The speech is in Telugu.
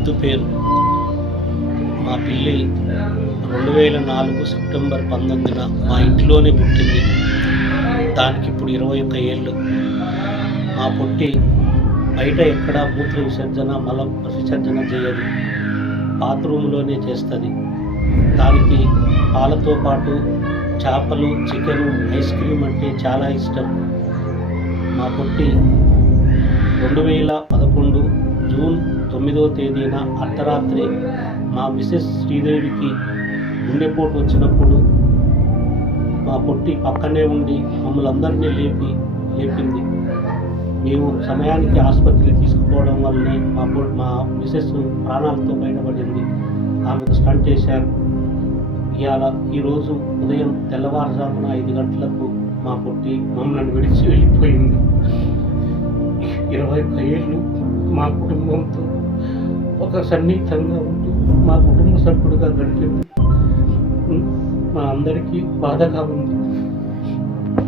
ముద్దు పేరు. మా పిల్లి 2004 సెప్టెంబర్ 19న మా ఇంట్లోనే పుట్టింది. దానికి ఇప్పుడు 21 ఏళ్ళు. మా పొట్టి బయట ఎక్కడ మూత్ర విసర్జన, మల విసర్జన చేయదు. బాత్రూంలోనే చేస్తుంది. దానికి పాలతో పాటు చేపలు, చికెను, ఐస్ క్రీమ్ అంటే చాలా ఇష్టం. మా పొట్టి 2011 జూన్ 9వ తేదీన అర్ధరాత్రి మా మిసెస్ శ్రీదేవికి గుండెపోటు వచ్చినప్పుడు మా పొట్టి పక్కనే ఉండి మమ్మల్ని అందరినీ లేపింది. మేము సమయానికి ఆసుపత్రికి తీసుకుపోవడం వల్లనే మా మిసెస్ ప్రాణాలతో బయటపడింది. ఆమెకు స్టంట్ చేశారు. ఈరోజు ఉదయం తెల్లవారుజామున 5 గంటలకు మా పొట్టి మమ్మల్ని విడిచి వెళ్ళిపోయింది. 21 ఏళ్ళు మా కుటుంబంతో ఒక సన్నిహితంగా ఉంటూ మా కుటుంబ సభ్యుడిగా గడిపింది. మా అందరికీ బాధగా ఉంది.